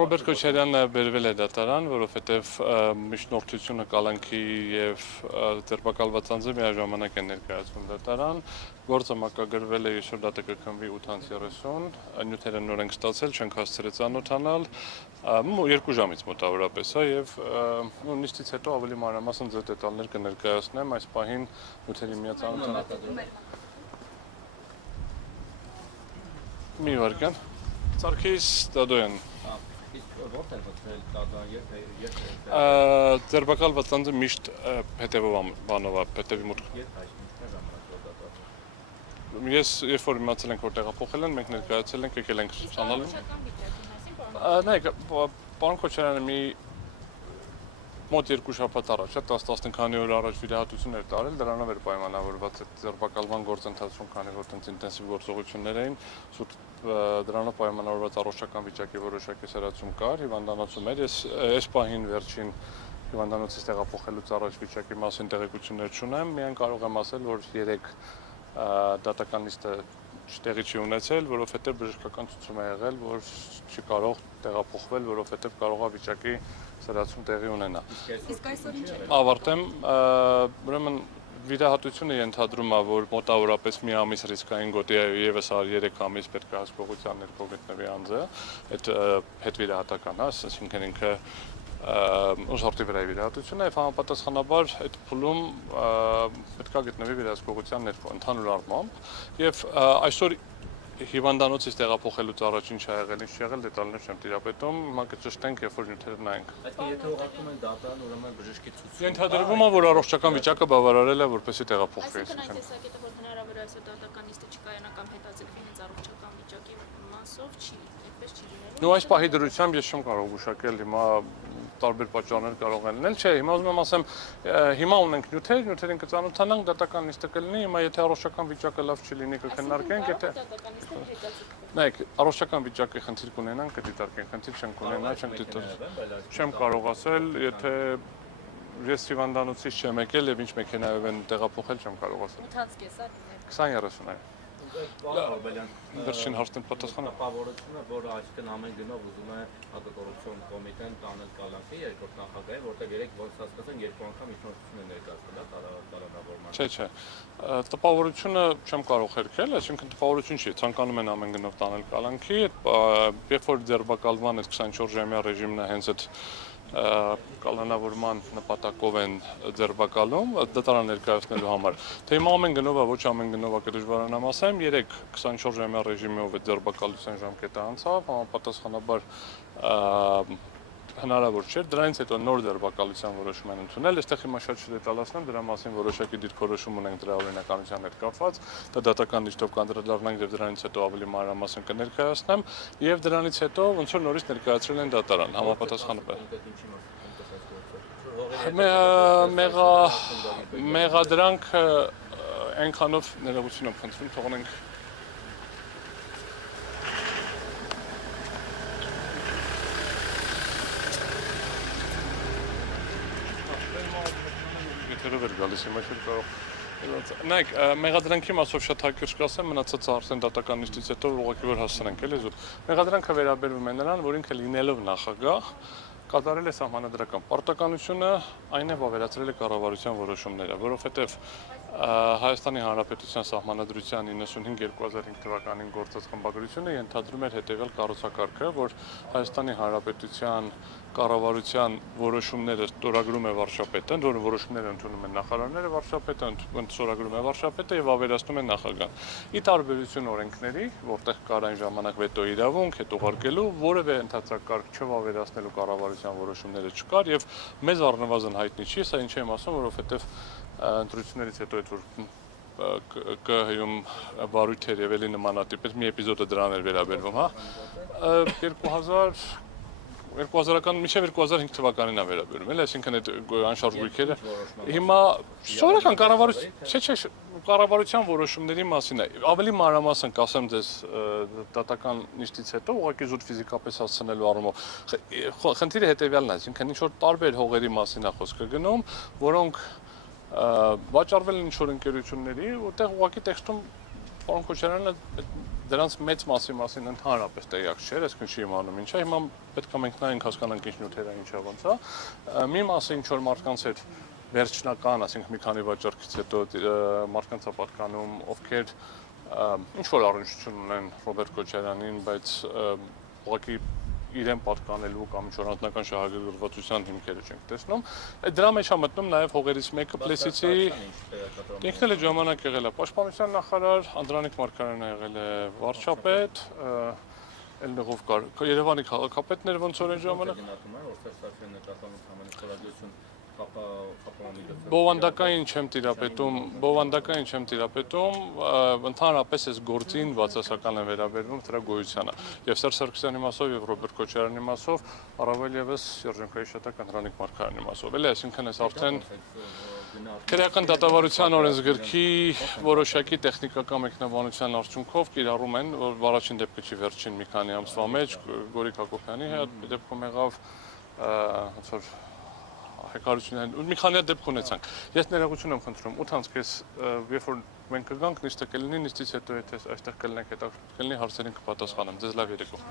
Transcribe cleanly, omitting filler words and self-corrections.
Ռոբերտ Քոչարյանը բերվել է դատարան, որովհետև միջնորդությունը կալանքի եւ ձերբակալված անձը միաժամանակ են ներկայացվում դատարան, գործը մակագրվել է այսօր դատը կքննվի 8:30, նյութերը նոր ենք ստացել, չենք հասցրել ծանոթանալ, 2 ժամից մոտավորապես, եւ նույնիստից հետո ավելի մանրամասն դետալներ կներկայացնեմ, այս պահին նյութերի միացանոթանալ։ Մի վարքան, Սարգիս Դադոյան։ Ձերբակալված անձը միշտ հետևանով է, հետևի մուտք։ Ես երբ որ իմացել ենք, որ տեղափոխել են, մենք ներկայացել ենք, եկել ենք ցանալու։ Նայեք, պարոն Քոչարյանը մի մոտ 2 շաբաթ առաջ, 10-15 օր առաջ վիրահատություն էր տարել, դրանով էր պայմանավորված այդ ձերբակալման գործընթացում, քանի որ տենց ինտենսիվ գործողություններ էին, դրանով պայմանավորված առողջական վիճակի որոշակի սրացում կար, հիվանդանոցում էր, ես այս պահին վերջին հիվանդանոցից տեղափոխելուց առաջ վիճակի մասին տեղեկություններ չունեմ, միայն կարող եմ ասել, որ 3 դատական նիստը տեղի չի ունեցել, որովհետև բժշկական ցույցում է եղել, որ չի կարող տեղափոխվել, որովհետև կարող է վիճակի սրացում տեղի ունենա։ Իսկ այսօր ինչ է։ Ավարտեմ, ուրեմն վիրահատությունը ենթադրում է, որ մոտավորապես մի ամիս ռիսկային գոտի է, եւս 3 ամիս պետք է հսկողության ներքո գտնվի անձը, այդ հետվիրահատական է, այսինքն ինքը ուսորտի վրա վիրահատություն է, եւ համապատասխանաբար այդ փուլում պետք է գտնվի վիրահսկողության ներքո, ընդհանուր առմամբ, եւ այսօր հիվանդանոցից տեղափոխելուց առաջ ինչ ա եղել, ինչ չի եղել, դետալներ չեմ տիրապետում, հիմա կճշտենք, երբ որ նյութերը նայենք։ Այսինքն եթե ուղարկում են դատարան, ուրեմն բժշկի ցույց։ Ենթադրվում է, որ առողջական վիճակը բավարարել է, որպեսզի տեղափոխվի։ Այսինքն այն տեսակետը, որ հնարավոր է այսօր դատական նիստը չկայանա կամ հետաձգվի հենց առողջական վիճակի մասով չի, այդպես չի լինելու։ Նու այս պահի դրությամբ ես չեմ կարող գուշակել, հիմա տարբեր պատճառներ կարող են լինել, չէ, հիմա ուզում եմ ասեմ, հիմա ունենք նյութերին կծանոթանանք, դատական նիստը կլինի, հիմա եթե առողջական վիճակը լավ չլինի կքննարկենք, եթե նայեք, առողջական վիճակի խնդիր կունենանք, կդիտարկենք, խնդիր չենք ունենա, չեմ կարող ասել, եթե ես հիվանդանոցից չեմ եկել եւ ինչ մեքենայով են տեղափոխել, չեմ կարող ասել։ Ընթացք է սա։ 20-30 այո։ Վերջին հարցին պատասխանը։ Տպավորությունը, որ այսինքն ամեն գնով ուզում է հակակոռուպցիոն կոմիտեն տանել կալանքի երկրորդ նախագահի, որտեղ 3 ոնց հասկացան 2 անգամ իշխանություն է ներկայացել, տարանավորման։ Չէ, տպավորությունը չեմ կարող հերքել, այսինքն տպավորություն չի, ցանկանում են ամեն գնով տանել կալանքի, երբ որ ձերբակալման այդ 24-ժամյա ռեժիմն է հենց այդ կալանավորման նպատակով են ձերբակալում դատարան ներկայացնելու համար։ Թե հիմա ամեն գնովա, ոչ ամեն գնովա կդժվարանամ ասեմ, 3 24-ժամյա ռեժիմով այդ ձերբակալության ժամկետը անցավ, համապատասխանաբար հնարավոր չէր, դրանից հետո նոր ձերբակալության որոշում են ընդունել, այստեղ հիմա շատ չդետալացնեմ, դրա մասին որոշակի դիրքորոշում ունենք դրա օրինականության հետ կապված, դա դատական նիստով կանդրադառնանք եւ դրանից հետո ավելի մանրամասն կներկայացնեմ եւ դրանից հետո ոնց որ նորից ներկայացրել են դատարան, համապատասխանաբար։ Մեղադրանք այնքանով ներողություն եմ խնդրում, թողնենք էր գալիս, հիմա չէր կարող։ Նայեք, մեղադրանքի մասով շատ հակիրճ կասեմ, մնացածը արդեն դատական նիստից հետո ուղղակի որ հասցնենք, էլի զուտ։ Մեղադրանքը վերաբերվում է նրան, որ ինքը լինելով նախագահ կատարել է սահմանադրական պարտականությունը, այն է վավերացրել է կառավարության որոշումները, որովհետև Հայաստանի Հանրապետության Սահմանադրության 95/2005 թվականին գործած խմբագրությունը ենթադրում էր հետևյալ կառուցակարգը, որ Հայաստանի Հանրապետության կառավարության որոշումները ստորագրում է վարչապետը, որոշումները ընդունում են նախարարները, վարչապետը ստորագրում է վարչապետը եւ ավերացնում է նախագահան։ Ի տարբերություն օրենքների, որտեղ կար այն ժամանակ վետո իրավունք, հետ ուղարկելու որևէ ընդհանրակարգ չվավերացնելու կառավարության որոշումները չկար եւ մեզ առնվազն հայտնի չի, սա ինչ եմ ասում, որովհետեւ ընտրություններից հետո այդ որ ԿՀ-ում բարույթ էր եւ էլի նմանատիպ մի էպիզոդը դրան էր վերաբերվում, հա 2000-ական մինչև 2005 թվականին է վերաբերում, էլի, այսինքն այդ անշարժ գույքերը հիմա սովորական կառավարության որոշումների մասին է, ավելի մանրամասն կասեմ ձեզ դատական նիստից հետո ուղղակի զուտ ֆիզիկապես հասցնելու առումով խնդիրը հետեւյալն է, այսինքն ինչ որ տարբեր հողերի մասին է խոսքը գնում, որոնք վաճառվել են ինչ որ ընկերությունների, որտեղ ուղղակի տեքստում պարոն Քոչարյանը դրանց մեծ մասին ընդհանրապես տեղյակ չէր, այսինքն չի իմանում ինչա, հիմա պետք է մենք նայենք հասկանանք ինչ նյութեր է, ինչա ոնց է։ Մի մասը ինչ որ մարդկանց հետ վերջնական, ասենք մի քանի վաճառքից հետո մարդկանց է պատկանում, ովքեր ինչ որ առնչություն ունեն Ռոբերտ Քոչարյանին, բայց ուղղակի իրեն պատկանելու կամ ինչ որ անձնական շահագրգռվածության հիմքերը չենք տեսնում։ Դրա մեջ է մտնում նաև հողերից մեկը Պլեսիցի ինքն էլ ժամանակ եղել է պաշտպանության նախարար, Անդրանիկ Մարգարյանը եղել է վարչապետ, Էլնեղով կար Երևանի քաղաքապետներ ոնց որ այն ժամանակ Բովանդակային չեմ տիրապետում, ընդհանրապես այս գործին բացասական է վերաբերվում դրա գոյությանը։ Եվ Սերժ Սարգսյանի մասով եւ Ռոբերտ Քոչարյանի մասով, առավել եւս Երջանկայի շտակ Անդրանիկ Մարգարյանի մասով։ Էլի, այսինքն այս արդեն քրեական դատավարության օրենսգրքի որոշակի տեխնիկական մեկնաբանության արդյունքով կիրառում են, որ առաջին դեպքը չի վերջին մի քանի ամսվա մեջ Գորիկ Հակոբյանի հետ դեպքում եղավ ոնց որ հեկարությունն ու մի քանի դեպք ունեցանք։ Ես ներողություն եմ խնդրում, 8-ից քեզ երբ որ մենք կգանք նիստը կլինի, նիստից հետո եթե այստեղ կլինենք, հետաքրքիր կլինի հարցերին կպատասխանեմ։ Ձեզ լավ երեկո։